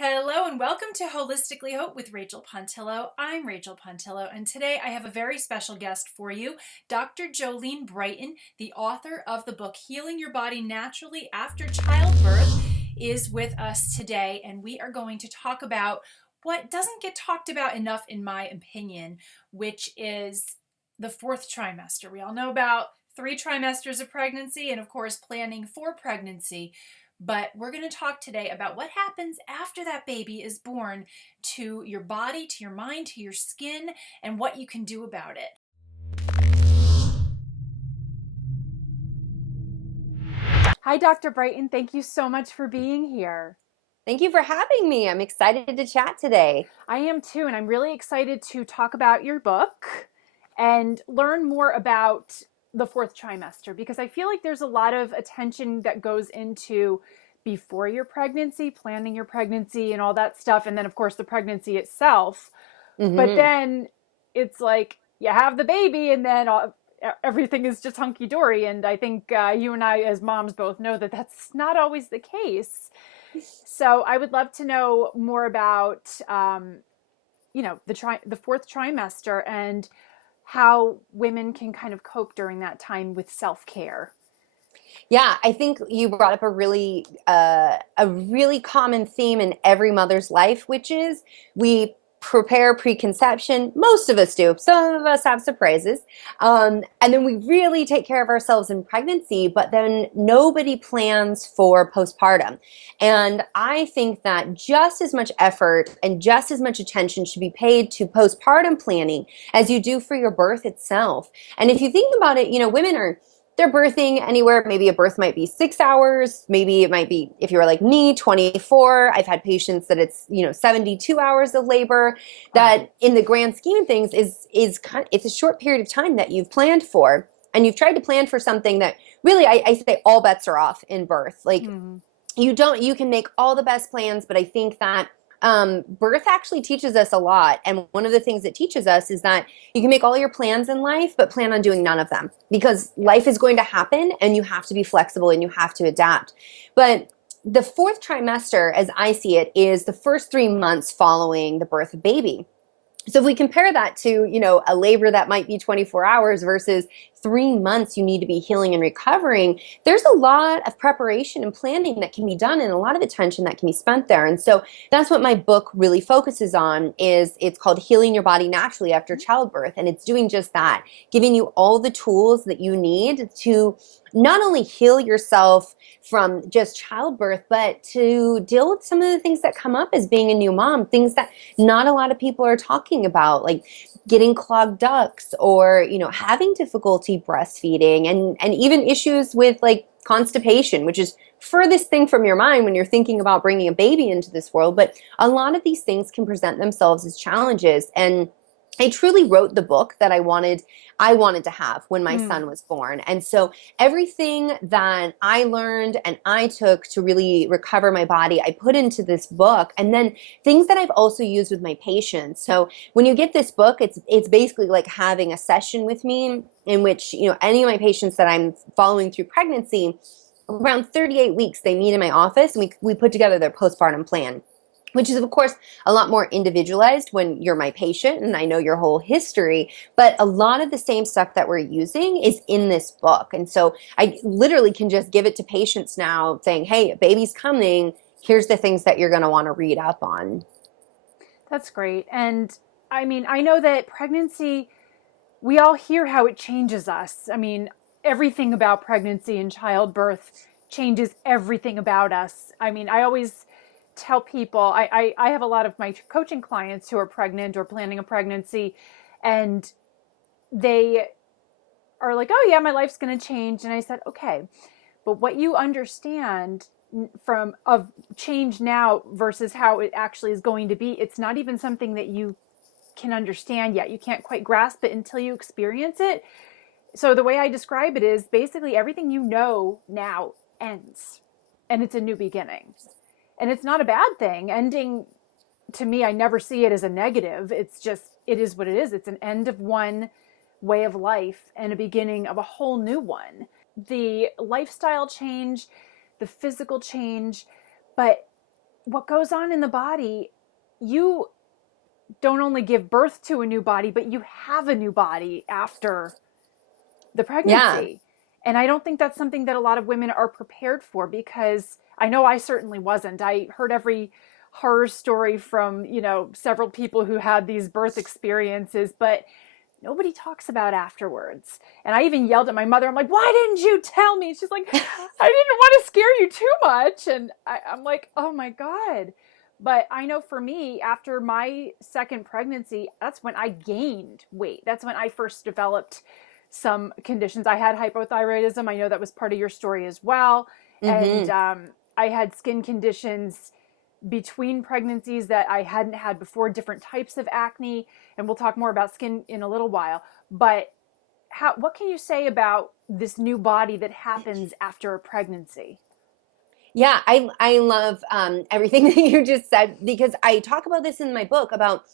Hello and welcome to Holistically Hope with Rachel Pontillo. I'm Rachel Pontillo, and today I have a very special guest for you, Dr. Jolene Brighten, the author of the book Healing Your Body Naturally After Childbirth, is with us today, and we are going to talk about what doesn't get talked about enough, in my opinion, which is the fourth trimester. We all know about 3 trimesters of pregnancy and, of course, planning for pregnancy. But we're going to talk today about what happens after that baby is born to your body, to your mind, to your skin, and what you can do about it. Hi, Dr. Brighten. Thank you so much for being here. Thank you for having me. I'm excited to chat today. I am too, and I'm really excited to talk about your book and learn more about the fourth trimester, because I feel like there's a lot of attention that goes into before your pregnancy, planning your pregnancy and all that stuff, and then of course the pregnancy itself. But then it's like you have the baby and then everything is just hunky-dory, and I think you and I as moms both know that that's not always the case. So I would love to know more about the fourth trimester and how women can kind of cope during that time with self-care. Yeah, I think you brought up a really common theme in every mother's life, which is we prepare preconception. Most of us do. Some of us have surprises. And then we really take care of ourselves in pregnancy, but then nobody plans for postpartum. And I think that just as much effort and just as much attention should be paid to postpartum planning as you do for your birth itself. And if you think about it, they're birthing anywhere. Maybe a birth might be 6 hours. Maybe it might be, if you're like me, 24. I've had patients that it's, 72 hours of labor. That in the grand scheme of things it's a short period of time that you've planned for. And you've tried to plan for something that really, I say all bets are off in birth. Like you can make all the best plans, but I think that birth actually teaches us a lot. And one of the things it teaches us is that you can make all your plans in life, but plan on doing none of them, because life is going to happen and you have to be flexible and you have to adapt. But the fourth trimester, as I see it, is the first 3 months following the birth of baby. So if we compare that to, a labor that might be 24 hours versus 3 months you need to be healing and recovering, there's a lot of preparation and planning that can be done and a lot of attention that can be spent there. And so that's what my book really focuses on. It's called Healing Your Body Naturally After Childbirth. And it's doing just that, giving you all the tools that you need to not only heal yourself from just childbirth, but to deal with some of the things that come up as being a new mom, things that not a lot of people are talking about, like getting clogged ducts or, having difficulty breastfeeding and even issues with like constipation, which is furthest thing from your mind when you're thinking about bringing a baby into this world. But a lot of these things can present themselves as challenges. And I truly wrote the book that I wanted to have when my son was born. And so everything that I learned and I took to really recover my body, I put into this book. And then things that I've also used with my patients. So when you get this book, it's basically like having a session with me in which, any of my patients that I'm following through pregnancy, around 38 weeks, they meet in my office and we put together their postpartum plan, which is, of course, a lot more individualized when you're my patient and I know your whole history. But a lot of the same stuff that we're using is in this book. And so I literally can just give it to patients now saying, hey, a baby's coming. Here's the things that you're going to want to read up on. That's great. And I mean, I know that pregnancy, we all hear how it changes us. I mean, everything about pregnancy and childbirth changes everything about us. I mean, I always tell people, I have a lot of my coaching clients who are pregnant or planning a pregnancy, and they are like, oh yeah, my life's going to change. And I said, okay, but what you understand of change now versus how it actually is going to be, it's not even something that you can understand yet. You can't quite grasp it until you experience it. So the way I describe it is basically everything you know now ends and it's a new beginning. And it's not a bad thing. Ending, to me, I never see it as a negative. It's just, it is what it is. It's an end of one way of life and a beginning of a whole new one. The lifestyle change, the physical change, but what goes on in the body, you don't only give birth to a new body, but you have a new body after the Yeah. pregnancy. And I don't think that's something that a lot of women are prepared for, because I know I certainly wasn't. I heard every horror story from, several people who had these birth experiences, but nobody talks about afterwards. And I even yelled at my mother. I'm like, why didn't you tell me? She's like, I didn't want to scare you too much. And I'm like, oh my God. But I know for me, after my second pregnancy, that's when I gained weight. That's when I first developed some conditions. I had hypothyroidism. I know that was part of your story as well. And I had skin conditions between pregnancies that I hadn't had before, different types of acne, and we'll talk more about skin in a little while. But what can you say about this new body that happens after a pregnancy? Yeah, I love everything that you just said, because I talk about this in my book about,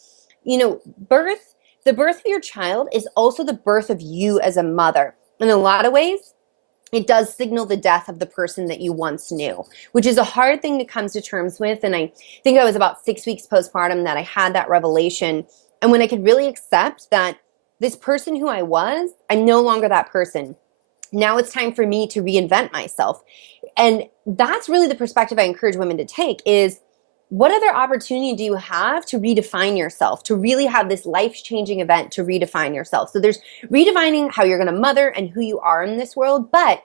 birth. The birth of your child is also the birth of you as a mother. In a lot of ways, it does signal the death of the person that you once knew, which is a hard thing to come to terms with. And I think I was about 6 weeks postpartum that I had that revelation. And when I could really accept that this person who I was, I'm no longer that person. Now it's time for me to reinvent myself. And that's really the perspective I encourage women to take is, what other opportunity do you have to redefine yourself, to really have this life-changing event to redefine yourself? So there's redefining how you're going to mother and who you are in this world, but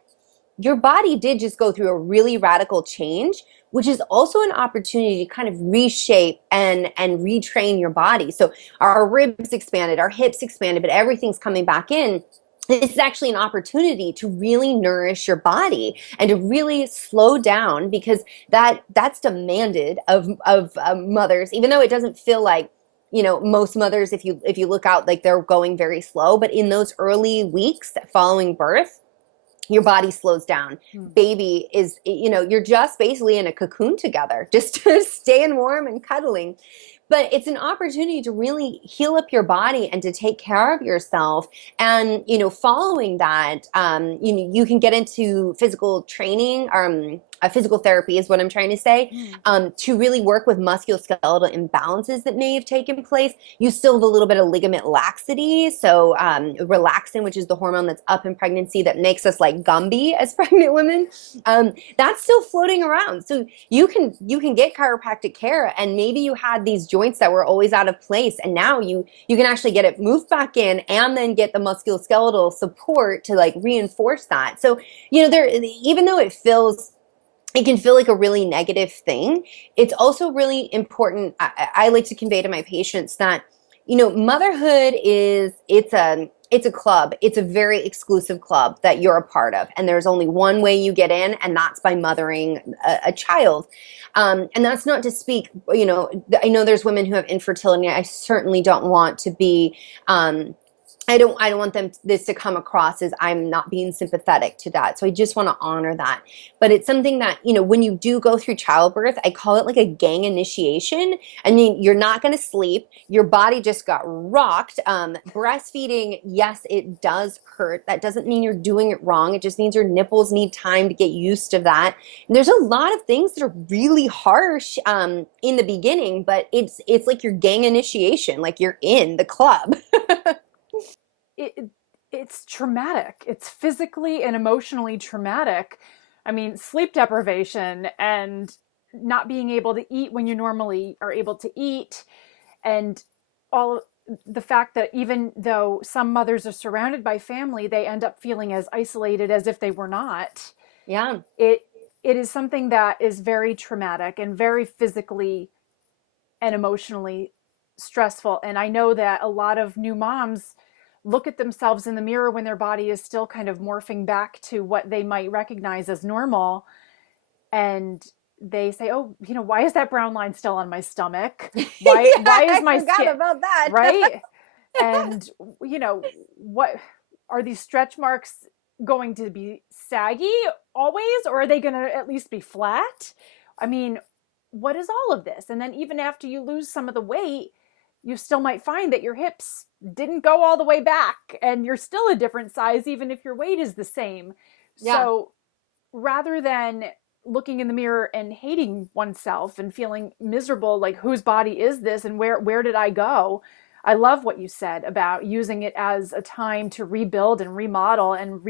your body did just go through a really radical change, which is also an opportunity to kind of reshape and retrain your body. So our ribs expanded, our hips expanded, but everything's coming back in. This is actually an opportunity to really nourish your body and to really slow down, because that's demanded of mothers, even though it doesn't feel like, most mothers, if you look out, like they're going very slow, but in those early weeks following birth, your body slows down. Baby is, you're just basically in a cocoon together, just staying warm and cuddling. But it's an opportunity to really heal up your body and to take care of yourself. And, following that, you can get into physical training, physical therapy is what I'm trying to say, to really work with musculoskeletal imbalances that may have taken place. You still have a little bit of ligament laxity. So relaxin, which is the hormone that's up in pregnancy that makes us like Gumby as pregnant women, that's still floating around. So you can get chiropractic care, and maybe you had these joints that were always out of place, and now you can actually get it moved back in, and then get the musculoskeletal support to like reinforce that. So there, even though it can feel like a really negative thing, it's also really important. I like to convey to my patients that, motherhood it's a club. It's a very exclusive club that you're a part of. And there's only one way you get in, and that's by mothering a child. And that's not to speak, I know there's women who have infertility. I certainly don't want to be, I don't want this to come across as I'm not being sympathetic to that. So I just want to honor that. But it's something that, when you do go through childbirth, I call it like a gang initiation. I mean, you're not going to sleep. Your body just got rocked. Breastfeeding, yes, it does hurt. That doesn't mean you're doing it wrong. It just means your nipples need time to get used to that. And there's a lot of things that are really harsh in the beginning, but it's like your gang initiation, like you're in the club. It's traumatic. It's physically and emotionally traumatic. I mean, sleep deprivation and not being able to eat when you normally are able to eat, and all the fact that even though some mothers are surrounded by family, they end up feeling as isolated as if they were not. Yeah. It is something that is very traumatic and very physically and emotionally stressful. And I know that a lot of new moms look at themselves in the mirror when their body is still kind of morphing back to what they might recognize as normal. And they say, oh, why is that brown line still on my stomach? Why is my skin about that? Right? And, what are these stretch marks going to be saggy always, or are they going to at least be flat? I mean, what is all of this? And then even after you lose some of the weight, you still might find that your hips didn't go all the way back, and you're still a different size, even if your weight is the same. Yeah. So rather than looking in the mirror and hating oneself and feeling miserable, like whose body is this and where did I go? I love what you said about using it as a time to rebuild and remodel and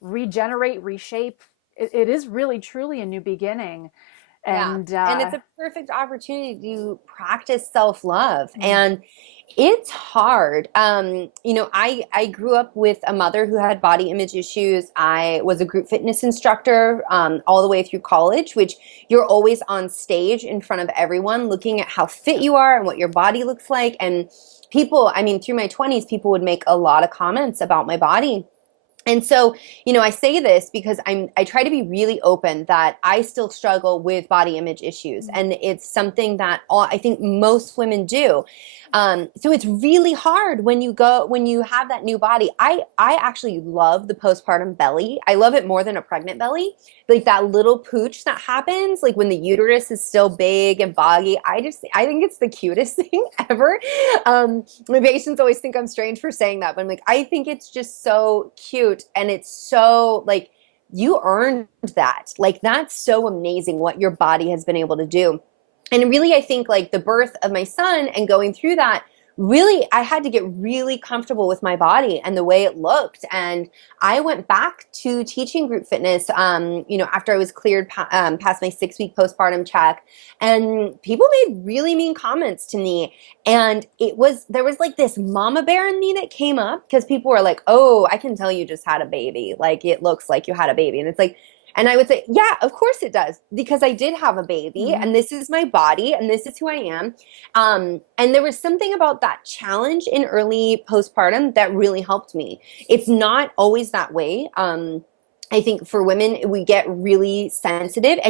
regenerate, reshape. It is really truly a new beginning. Yeah. And And it's a perfect opportunity to practice self-love. mm, And it's hard. I grew up with a mother who had body image issues. I was a group fitness instructor all the way through college, which you're always on stage in front of everyone looking at how fit you are and what your body looks like. And people, I mean, through my 20s, people would make a lot of comments about my body. And so, I say this because I try to be really open that I still struggle with body image issues. And it's something that I think most women do. So it's really hard when you have that new body. I actually love the postpartum belly. I love it more than a pregnant belly. Like that little pooch that happens, like when the uterus is still big and boggy. I think it's the cutest thing ever. My patients always think I'm strange for saying that, but I'm like, I think it's just so cute. And it's so like, you earned that. Like, that's so amazing what your body has been able to do. And really, I think like the birth of my son and going through that, really, I had to get really comfortable with my body and the way it looked. And I went back to teaching group fitness, after I was cleared past my 6-week postpartum check. And people made really mean comments to me. And there was like this mama bear in me that came up because people were like, oh, I can tell you just had a baby. Like, it looks like you had a baby. And it's like, and I would say, yeah, of course it does, because I did have a baby and this is my body and this is who I am. And there was something about that challenge in early postpartum that really helped me. It's not always that way. I think for women, we get really sensitive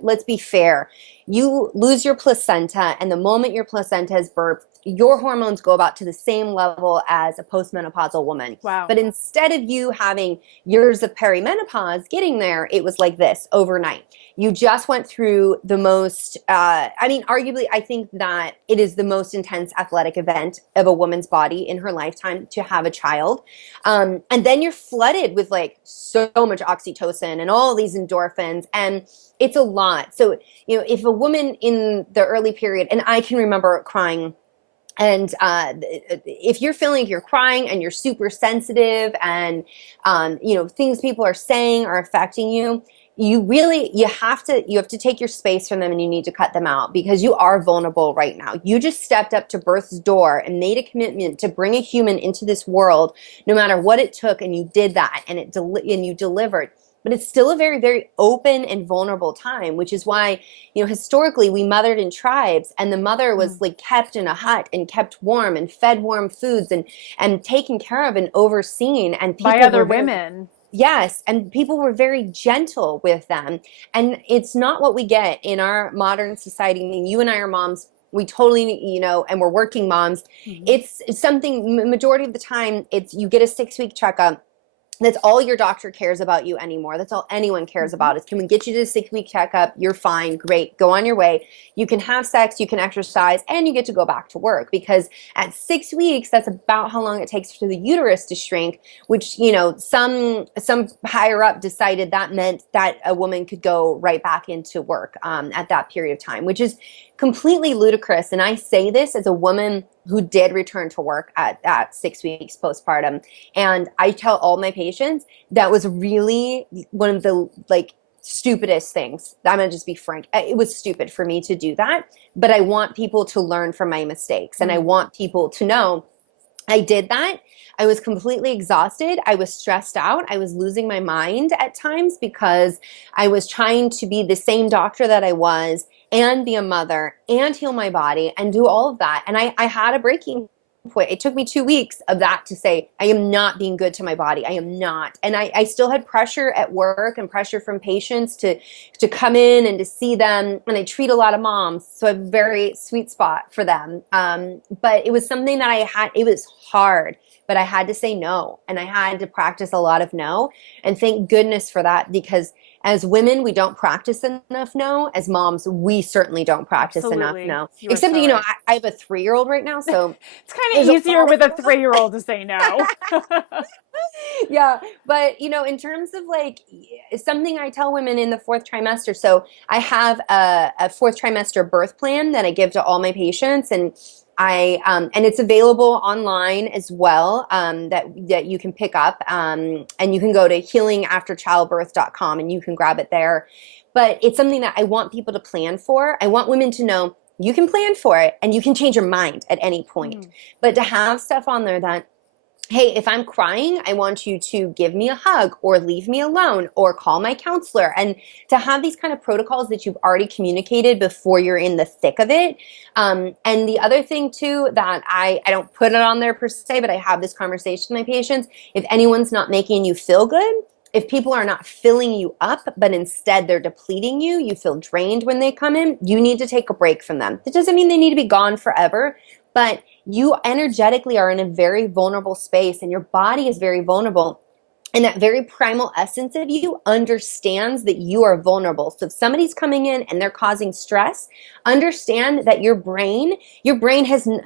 let's be fair. You lose your placenta, and the moment your placenta is birthed, your hormones go about to the same level as a postmenopausal woman. wow. But instead of you having years of perimenopause getting there, it was like this overnight. You just went through the most, arguably, I think that it is the most intense athletic event of a woman's body in her lifetime to have a child. And then you're flooded with like so much oxytocin and all these endorphins, and it's a lot. So, if a woman in the early period, and I can remember crying, and if you're feeling like you're crying and you're super sensitive and, things people are saying are affecting you, you have to take your space from them, and you need to cut them out, because you are vulnerable right now. You just stepped up to birth's door and made a commitment to bring a human into this world, no matter what it took. And you did that, and you delivered. But it's still a very, very open and vulnerable time, which is why, historically we mothered in tribes, and the mother was like kept in a hut and kept warm and fed warm foods and taken care of and overseen, and people By other women. Yes, and people were very gentle with them. And it's not what we get in our modern society. I mean, you and I are moms. We totally, and we're working moms. It's something, majority of the time, it's you get a 6-week checkup. That's all your doctor cares about you anymore. That's all anyone cares about is, can we get you to the 6-week checkup? You're fine. Great. Go on your way. You can have sex, you can exercise, and you get to go back to work, because at 6 weeks, that's about how long it takes for the uterus to shrink, which, some higher up decided that meant that a woman could go right back into work at that period of time, which is completely ludicrous. And I say this as a woman who did return to work at 6 weeks postpartum. And I tell all my patients that was really one of the stupidest things. I'm going to just be frank. It was stupid for me to do that, but I want people to learn from my mistakes. And I want people to know I did that. I was completely exhausted. I was stressed out. I was losing my mind at times because I was trying to be the same doctor that I was, and be a mother, and heal my body, and do all of that. And I had a breaking point. It took me 2 weeks of that to say, I am not being good to my body. I am not. And I still had pressure at work and pressure from patients to come in and to see them. And I treat a lot of moms, so I have a very sweet spot for them. But it was something that it was hard, but I had to say no. And I had to practice a lot of no. And thank goodness for that, because As women, we don't practice enough no. As moms, we certainly don't practice enough Absolutely. no. You are Except, so you know, right. I have a 3-year-old right now, so It's kind there's of a easier lot of with a no. 3-year-old to say no. Yeah, but you know, in terms of like something I tell women in the fourth trimester, so I have a fourth trimester birth plan that I give to all my patients, and and it's available online as well, that you can pick up, and you can go to healingafterchildbirth.com and you can grab it there. But it's something that I want people to plan for. I want women to know you can plan for it and you can change your mind at any point. But to have stuff on there that, hey, if I'm crying, I want you to give me a hug or leave me alone or call my counselor. And to have these kind of protocols that you've already communicated before you're in the thick of it. And the other thing too, that I don't put it on there per se, but I have this conversation with my patients. If anyone's not making you feel good, if people are not filling you up, but instead they're depleting you, you feel drained when they come in, you need to take a break from them. It doesn't mean they need to be gone forever, but you energetically are in a very vulnerable space and your body is very vulnerable. And that very primal essence of you understands that you are vulnerable. So if somebody's coming in and they're causing stress, understand that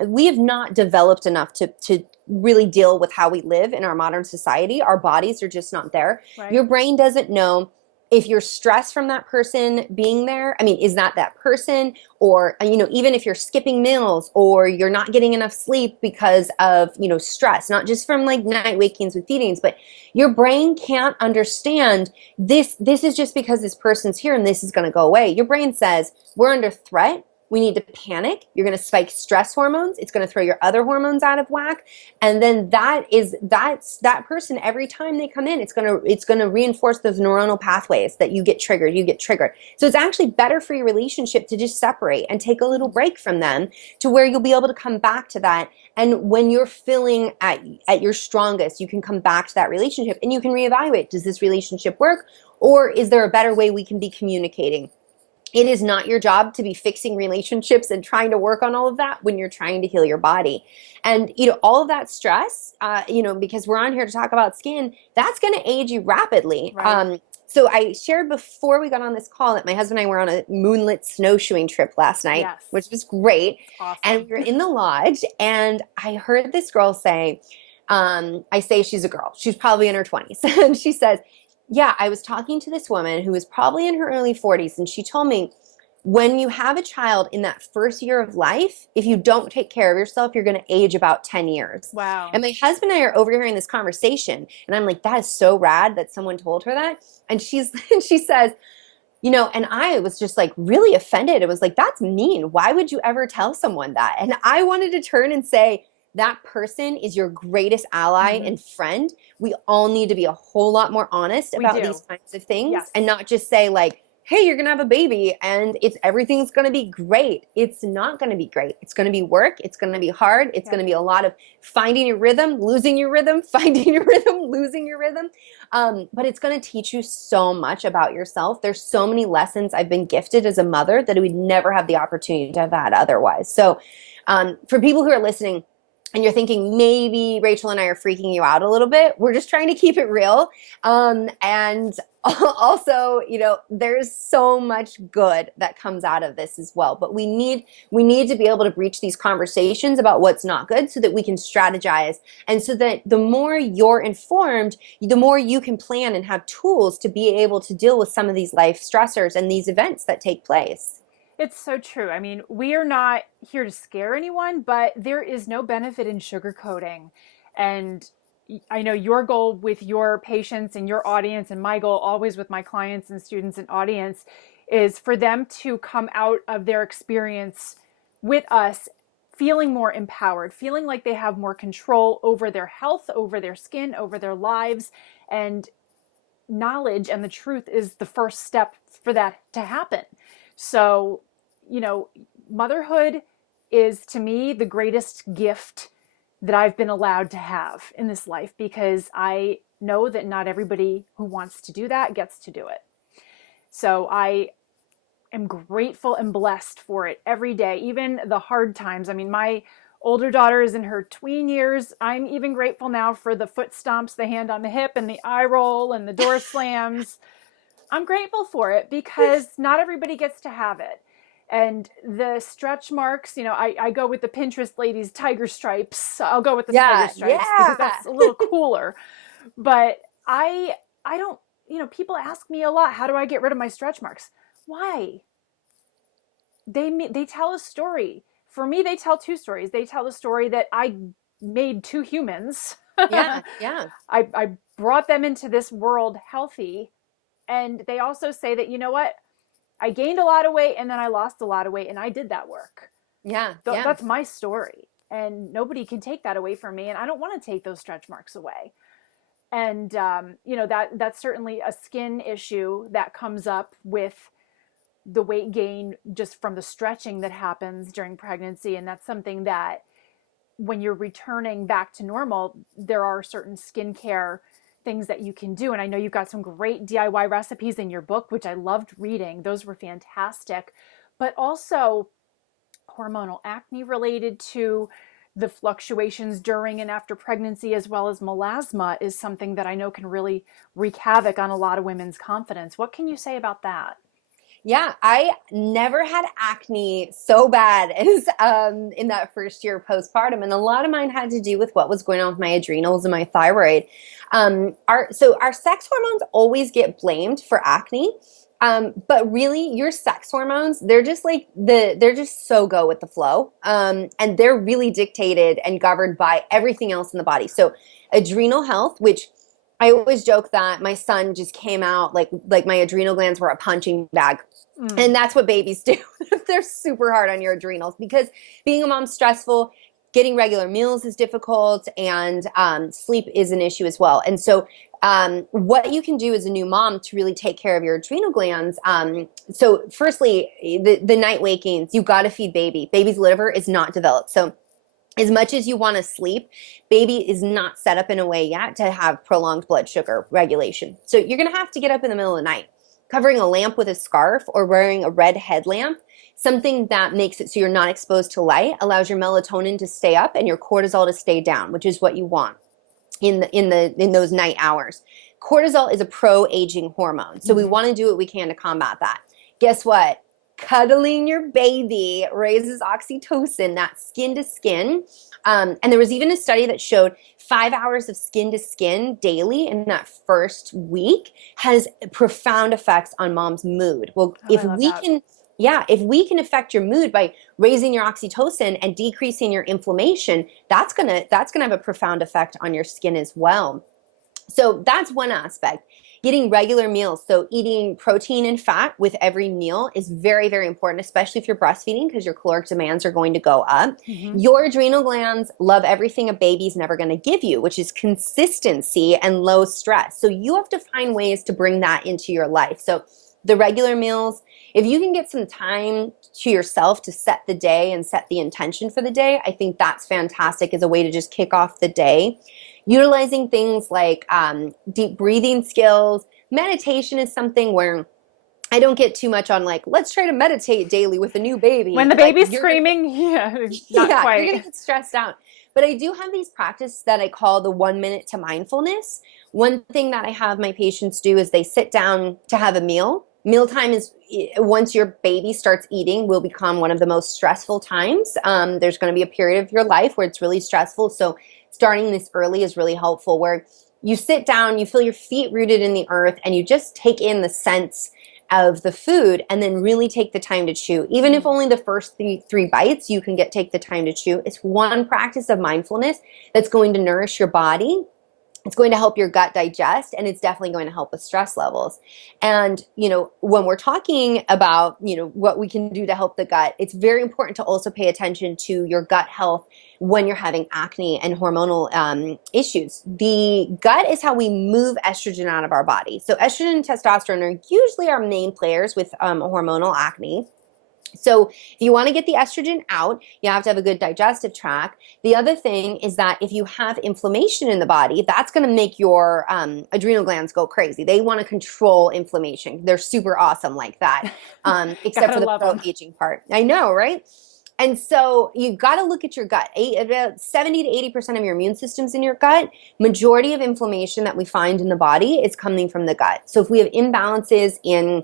we have not developed enough to really deal with how we live in our modern society. Our bodies are just not there. Right. Your brain doesn't know if you're stressed from that person being there. I mean, is that person? Or, you know, even if you're skipping meals or you're not getting enough sleep because of, you know, stress, not just from like night wakings with feedings, but your brain can't understand this is just because this person's here and this is going to go away. Your brain says, we're under threat. We need to panic. You're going to spike stress hormones. It's going to throw your other hormones out of whack. And then that person, every time they come in, it's going to reinforce those neuronal pathways that you get triggered. So it's actually better for your relationship to just separate and take a little break from them to where you'll be able to come back to that. And when you're feeling at your strongest, you can come back to that relationship and you can reevaluate. Does this relationship work? Or is there a better way we can be communicating? It is not your job to be fixing relationships and trying to work on all of that when you're trying to heal your body. And, you know, all of that stress, you know, because we're on here to talk about skin, that's going to age you rapidly. Right. So I shared before we got on this call that my husband and I were on a moonlit snowshoeing trip last night, Yes. which was great. Awesome. And we were in the lodge and I heard this girl say, I say she's a girl. She's probably in her 20s. And she says, yeah, I was talking to this woman who was probably in her early 40s, and she told me when you have a child in that first year of life, if you don't take care of yourself, you're going to age about 10 years. Wow. And my husband and I are overhearing this conversation, and I'm like, that is so rad that someone told her that. And she says, you know, and I was just like really offended. It was like, that's mean. Why would you ever tell someone that? And I wanted to turn and say, that person is your greatest ally and friend. We all need to be a whole lot more honest about these kinds of things and not just say like, hey, you're going to have a baby and everything's going to be great. It's not going to be great. It's going to be work. It's going to be hard. It's going to be a lot of finding your rhythm, losing your rhythm, finding your rhythm, losing your rhythm. But it's going to teach you so much about yourself. There's so many lessons I've been gifted as a mother that I would never have the opportunity to have had otherwise. So for people who are listening, and you're thinking maybe Rachel and I are freaking you out a little bit, we're just trying to keep it real. And also, you know, there's so much good that comes out of this as well. But we need to be able to breach these conversations about what's not good so that we can strategize. And so that the more you're informed, the more you can plan and have tools to be able to deal with some of these life stressors and these events that take place. It's so true. I mean, we are not here to scare anyone, but there is no benefit in sugarcoating. And I know your goal with your patients and your audience, and my goal always with my clients and students and audience, is for them to come out of their experience with us feeling more empowered, feeling like they have more control over their health, over their skin, over their lives. And knowledge and the truth is the first step for that to happen. So, you know, motherhood is to me the greatest gift that I've been allowed to have in this life, because I know that not everybody who wants to do that gets to do it. So I am grateful and blessed for it every day, even the hard times. I mean, my older daughter is in her tween years. I'm even grateful now for the foot stomps, the hand on the hip, and the eye roll and the door slams. I'm grateful for it because not everybody gets to have it. And the stretch marks, I go with the Pinterest ladies tiger stripes. I'll go with the tiger Yeah, stripes because yeah. that's a little cooler. But I don't, people ask me a lot, how do I get rid of my stretch marks? Why? They tell a story. For me, they tell two stories. They tell the story that I made two humans. Yeah, yeah. I brought them into this world healthy. And they also say that, you know what? I gained a lot of weight and then I lost a lot of weight and I did that work. Yeah, yeah. That's my story. And nobody can take that away from me. And I don't want to take those stretch marks away. And, that's certainly a skin issue that comes up with the weight gain just from the stretching that happens during pregnancy. And that's something that when you're returning back to normal, there are certain skincare things that you can do. And I know you've got some great DIY recipes in your book, which I loved reading. Those were fantastic. But also hormonal acne related to the fluctuations during and after pregnancy, as well as melasma, is something that I know can really wreak havoc on a lot of women's confidence. What can you say about that? Yeah, I never had acne so bad as in that first year of postpartum, and a lot of mine had to do with what was going on with my adrenals and my thyroid. Our sex hormones always get blamed for acne, but really your sex hormones, they're just like they're just so go with the flow, and they're really dictated and governed by everything else in the body. So adrenal health, which I always joke that my son just came out like my adrenal glands were a punching bag. And that's what babies do. They're super hard on your adrenals because being a mom's stressful, getting regular meals is difficult, and sleep is an issue as well. And so what you can do as a new mom to really take care of your adrenal glands. So firstly, the night wakings, you got to feed baby. Baby's liver is not developed. So as much as you want to sleep, baby is not set up in a way yet to have prolonged blood sugar regulation. So you're going to have to get up in the middle of the night. Covering a lamp with a scarf or wearing a red headlamp, something that makes it so you're not exposed to light, allows your melatonin to stay up and your cortisol to stay down, which is what you want in those night hours. Cortisol is a pro-aging hormone, so we want to do what we can to combat that. Guess what? Cuddling your baby raises oxytocin, that skin to skin. And there was even a study that showed 5 hours of skin to skin daily in that first week has profound effects on mom's mood. Well, if we can affect your mood by raising your oxytocin and decreasing your inflammation, that's gonna have a profound effect on your skin as well. So that's one aspect. Getting regular meals, so eating protein and fat with every meal is very, very important, especially if you're breastfeeding because your caloric demands are going to go up. Your adrenal glands love everything a baby's never going to give you, which is consistency and low stress. So you have to find ways to bring that into your life. So the regular meals, if you can get some time to yourself to set the day and set the intention for the day, I think that's fantastic as a way to just kick off the day. Utilizing things like deep breathing skills. Meditation is something where I don't get too much on like, let's try to meditate daily with a new baby. When the baby's screaming, not quite. You're going to get stressed out. But I do have these practices that I call the 1 minute to mindfulness. One thing that I have my patients do is they sit down to have a meal. Mealtime is, once your baby starts eating, will become one of the most stressful times. There's going to be a period of your life where it's really stressful. So starting this early is really helpful, where you sit down, you feel your feet rooted in the earth, and you just take in the sense of the food and then really take the time to chew. Even if only the first three bites you can take the time to chew. It's one practice of mindfulness that's going to nourish your body. It's going to help your gut digest, and it's definitely going to help with stress levels. And, when we're talking about, what we can do to help the gut, it's very important to also pay attention to your gut health when you're having acne and hormonal issues. The gut is how we move estrogen out of our body. So estrogen and testosterone are usually our main players with hormonal acne. So if you want to get the estrogen out, you have to have a good digestive tract. The other thing is that if you have inflammation in the body, that's going to make your adrenal glands go crazy. They want to control inflammation. They're super awesome like that, except for the pro-aging part. I know, right? And so you've got to look at your gut. About 70 to 80% of your immune system's in your gut. Majority of inflammation that we find in the body is coming from the gut. So if we have imbalances in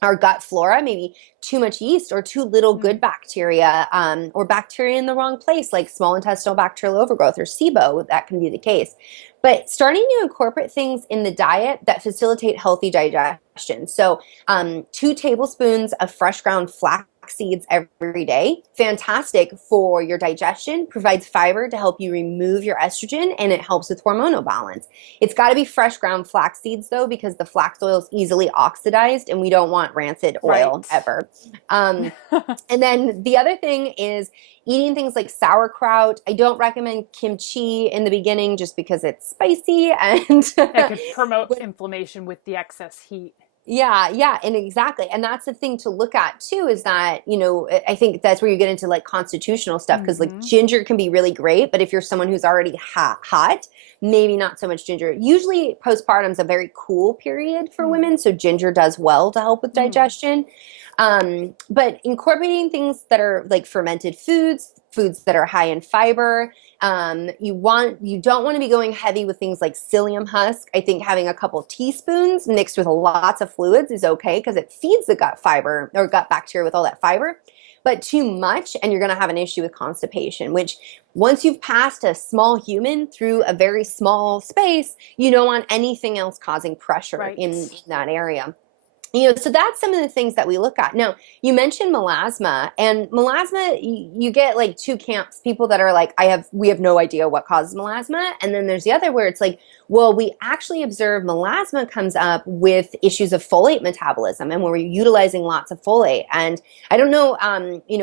our gut flora, maybe too much yeast or too little good bacteria, or bacteria in the wrong place, like small intestinal bacterial overgrowth or SIBO, that can be the case. But starting to incorporate things in the diet that facilitate healthy digestion. So 2 tablespoons of fresh ground flax seeds every day. Fantastic for your digestion, provides fiber to help you remove your estrogen, and it helps with hormonal balance. It's got to be fresh ground flax seeds though, because the flax oil is easily oxidized and we don't want rancid oil ever. And then the other thing is eating things like sauerkraut. I don't recommend kimchi in the beginning just because it's spicy and that could promote inflammation with the excess heat. Yeah, and exactly. And that's the thing to look at too, is that, I think that's where you get into like constitutional stuff, because like ginger can be really great, but if you're someone who's already hot, maybe not so much ginger. Usually postpartum is a very cool period for women, so ginger does well to help with digestion. But incorporating things that are like fermented foods that are high in fiber. You don't want to be going heavy with things like psyllium husk. I think having a couple teaspoons mixed with lots of fluids is okay, because it feeds the gut fiber or gut bacteria with all that fiber. But too much, and you're going to have an issue with constipation, which once you've passed a small human through a very small space, you don't want anything else causing pressure in that area. So that's some of the things that we look at. Now, you mentioned melasma, and melasma, you get like 2 camps, people that are like, we have no idea what causes melasma. And then there's the other where it's like, well, we actually observe melasma comes up with issues of folate metabolism, and when we're utilizing lots of folate. And I don't know,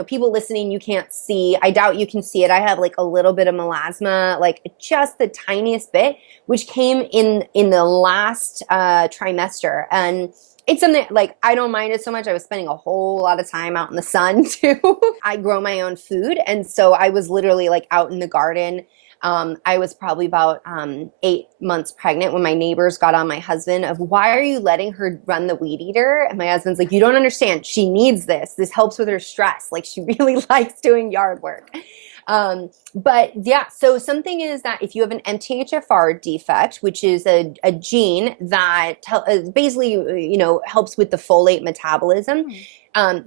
people listening, you can't see, I doubt you can see it. I have like a little bit of melasma, like just the tiniest bit, which came in the last trimester. And it's something like, I don't mind it so much. I was spending a whole lot of time out in the sun too. I grow my own food. And so I was literally like out in the garden. I was probably about 8 months pregnant when my neighbors got on my husband of, why are you letting her run the weed eater? And my husband's like, you don't understand. She needs this. This helps with her stress. Like, she really likes doing yard work. But yeah, so something is that if you have an MTHFR defect, which is a gene that basically, helps with the folate metabolism,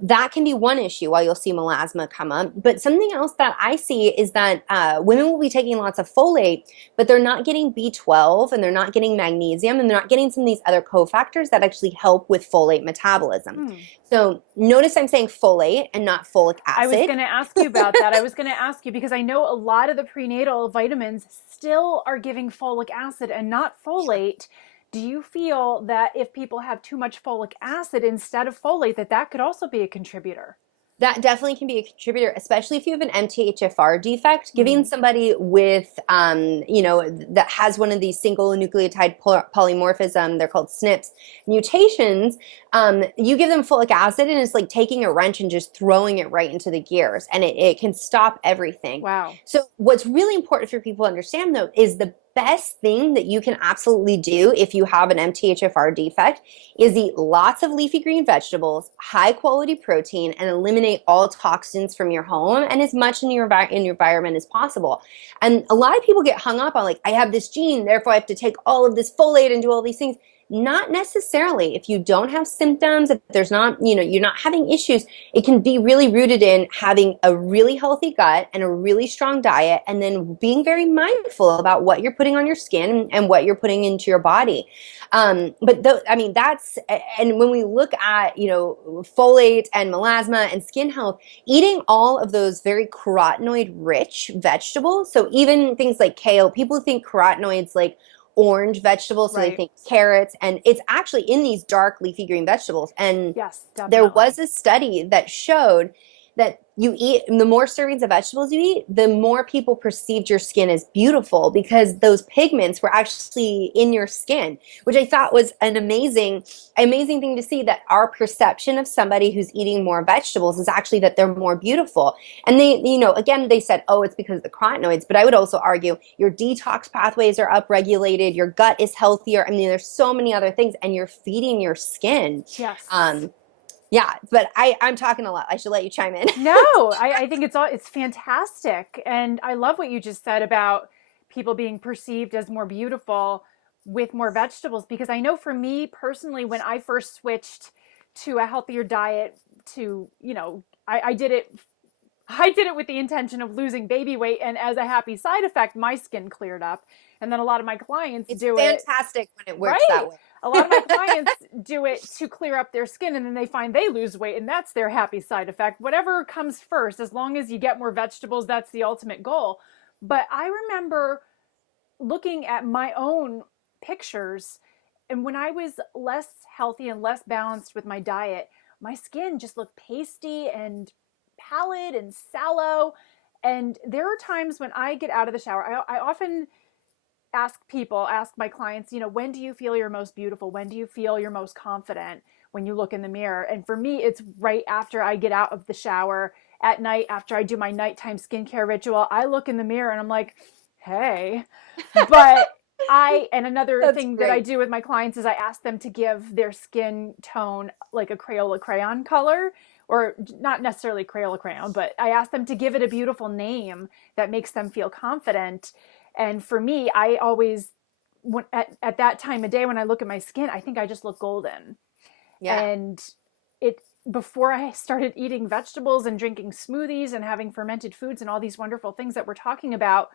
that can be one issue while you'll see melasma come up. But something else that I see is that women will be taking lots of folate, but they're not getting B12 and they're not getting magnesium and they're not getting some of these other cofactors that actually help with folate metabolism. So notice I'm saying folate and not folic acid. I was going to ask you about that. I was going to ask you because I know a lot of the prenatal vitamins still are giving folic acid and not folate. Do you feel that if people have too much folic acid instead of folate, that could also be a contributor? That definitely can be a contributor, especially if you have an MTHFR defect. Giving somebody with, that has one of these single nucleotide polymorphism, they're called SNPs, mutations, you give them folic acid and it's like taking a wrench and just throwing it right into the gears, and it can stop everything. Wow. So what's really important for people to understand though is the best thing that you can absolutely do if you have an MTHFR defect is eat lots of leafy green vegetables, high quality protein, and eliminate all toxins from your home and as much in your environment as possible. And a lot of people get hung up on like, I have this gene, therefore I have to take all of this folate and do all these things. Not necessarily. If you don't have symptoms, if there's not, you're not having issues, it can be really rooted in having a really healthy gut and a really strong diet, and then being very mindful about what you're putting on your skin and what you're putting into your body. That's, and when we look at, folate and melasma and skin health, eating all of those very carotenoid rich vegetables. So even things like kale, people think carotenoids like orange vegetables, so they think carrots, and it's actually in these dark leafy green vegetables. And yes, there was a study that showed that the more servings of vegetables you eat, the more people perceived your skin as beautiful because those pigments were actually in your skin, which I thought was an amazing thing to see, that our perception of somebody who's eating more vegetables is actually that they're more beautiful. And they, again, they said, oh, it's because of the carotenoids, but I would also argue your detox pathways are upregulated, your gut is healthier. I mean, there's so many other things, and you're feeding your skin. Yes. Yeah, but I'm talking a lot. I should let you chime in. No, I think it's fantastic. And I love what you just said about people being perceived as more beautiful with more vegetables, because I know for me personally, when I first switched to a healthier diet to, I did it. I did it with the intention of losing baby weight, and as a happy side effect, my skin cleared up. And then a lot of my clients It's do it. fantastic when it works Right. that way. A lot of my clients do it to clear up their skin, and then they find they lose weight, and that's their happy side effect. Whatever comes first, as long as you get more vegetables, that's the ultimate goal. But I remember looking at my own pictures, and when I was less healthy and less balanced with my diet, my skin just looked pasty and pallid and sallow. And there are times when I get out of the shower, I often ask my clients, when do you feel your most beautiful? When do you feel your most confident when you look in the mirror? And for me, it's right after I get out of the shower at night, after I do my nighttime skincare ritual. I look in the mirror and I'm like, hey. But and another That's thing great. that I do with my clients is I ask them to give their skin tone like a Crayola crayon color, or not necessarily Crayola crayon, but I ask them to give it a beautiful name that makes them feel confident. And for me, I always, at that time of day when I look at my skin, I think I just look golden. Yeah. And it before I started eating vegetables and drinking smoothies and having fermented foods and all these wonderful things that we're talking about,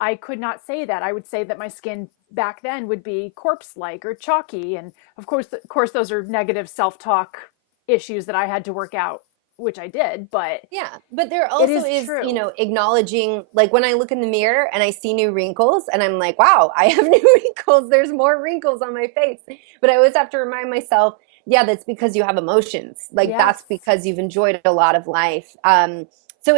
I could not say that. I would say that my skin back then would be corpse-like or chalky. And of course, those are negative self-talk issues that I had to work out, which I did. But Yeah, but there also is, true. acknowledging, like when I look in the mirror and I see new wrinkles and I'm like, wow, I have new wrinkles. There's more wrinkles on my face. But I always have to remind myself, yeah, that's because you have emotions. Like Yes. that's because you've enjoyed a lot of life. So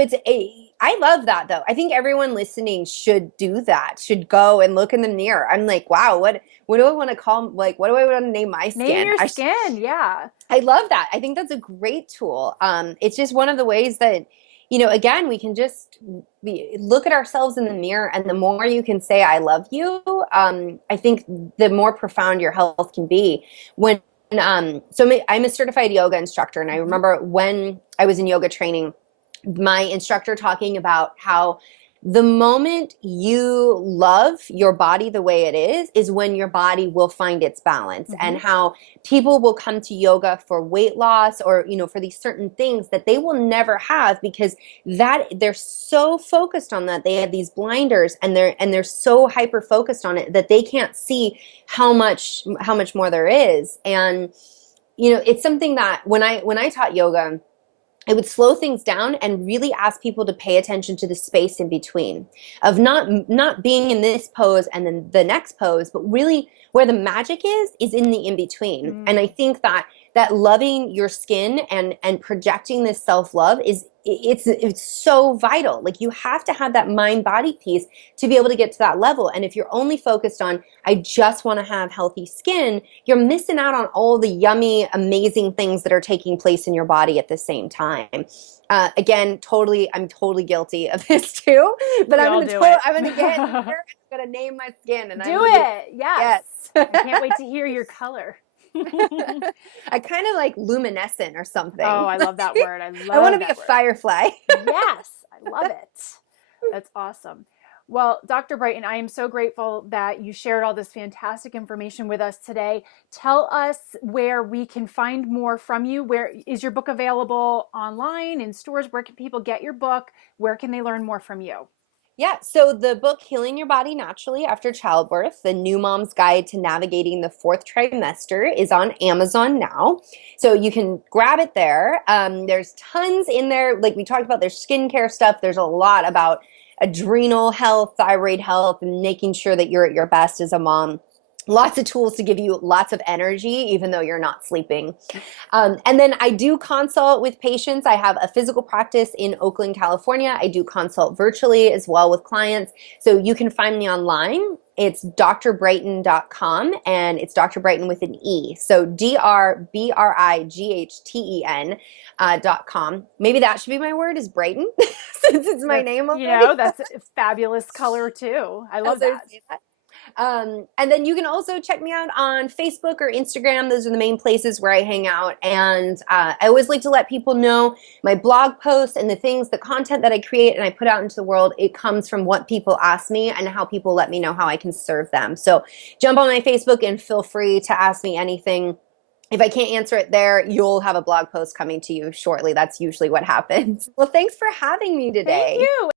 I love that though. I think everyone listening should do that, should go and look in the mirror. I'm like, wow, what do I want to call, like, what do I want to name my skin? Name your skin. Yeah. I love that. I think that's a great tool. It's just one of the ways that, again, we can just look at ourselves in the mirror, and the more you can say, I love you, I think the more profound your health can be. I'm a certified yoga instructor, and I remember when I was in yoga training, my instructor talking about how the moment you love your body the way it is when your body will find its balance, and how people will come to yoga for weight loss or, for these certain things that they will never have, because that they're so focused on that. They have these blinders, and they're so hyper focused on it that they can't see how much more there is. And, it's something that when I taught yoga, I would slow things down and really ask people to pay attention to the space in between, of not being in this pose and then the next pose, but really where the magic is in the in between. And I think that loving your skin and projecting this self-love it's so vital. Like you have to have that mind body piece to be able to get to that level. And if you're only focused on, I just want to have healthy skin, you're missing out on all the yummy, amazing things that are taking place in your body at the same time. Again, I'm totally guilty of this too, but I'm going to get in here, I'm going to name my skin. And do it. Yes. I Yes. can't wait to hear your color. I kind of like luminescent or something. Oh, I love that word. I want to be a firefly. Yes, I love it. That's awesome. Well, Dr. Brighten, I am so grateful that you shared all this fantastic information with us today. Tell us where we can find more from you. Where is your book available online, in stores? Where can people get your book? Where can they learn more from you? Yeah, so the book, Healing Your Body Naturally After Childbirth, The New Mom's Guide to Navigating the Fourth Trimester, is on Amazon now. So you can grab it there. There's tons in there. Like we talked about, there's skincare stuff. There's a lot about adrenal health, thyroid health, and making sure that you're at your best as a mom. Lots of tools to give you lots of energy, even though you're not sleeping. And then I do consult with patients. I have a physical practice in Oakland, California. I do consult virtually as well with clients. So you can find me online. It's drbrighten.com, and it's Dr. Brighten with an E. So DRBRIGHTEN.com. Maybe that should be my word, is Brighten, since it's my name already. That's a fabulous color too. I love that. And then you can also check me out on Facebook or Instagram. Those are the main places where I hang out. And I always like to let people know my blog posts and the things, the content that I create and I put out into the world, it comes from what people ask me and how people let me know how I can serve them. So jump on my Facebook and feel free to ask me anything. If I can't answer it there, you'll have a blog post coming to you shortly. That's usually what happens. Well, thanks for having me today. Thank you.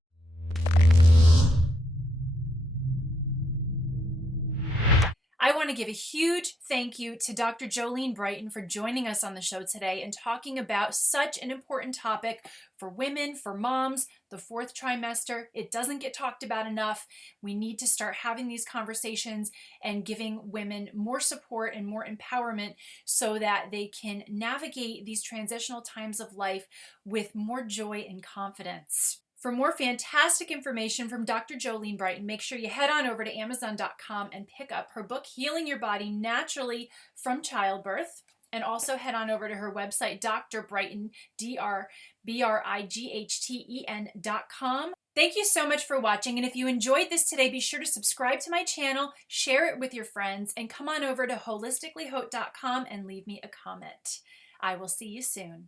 I want to give a huge thank you to Dr. Jolene Brighten for joining us on the show today and talking about such an important topic for women, for moms, the fourth trimester. It doesn't get talked about enough. We need to start having these conversations and giving women more support and more empowerment so that they can navigate these transitional times of life with more joy and confidence. For more fantastic information from Dr. Jolene Brighten, make sure you head on over to Amazon.com and pick up her book, Healing Your Body Naturally from Childbirth. And also head on over to her website, Dr. Brighten, DrBrighten.com. Thank you so much for watching. And if you enjoyed this today, be sure to subscribe to my channel, share it with your friends, and come on over to holisticallyhope.com and leave me a comment. I will see you soon.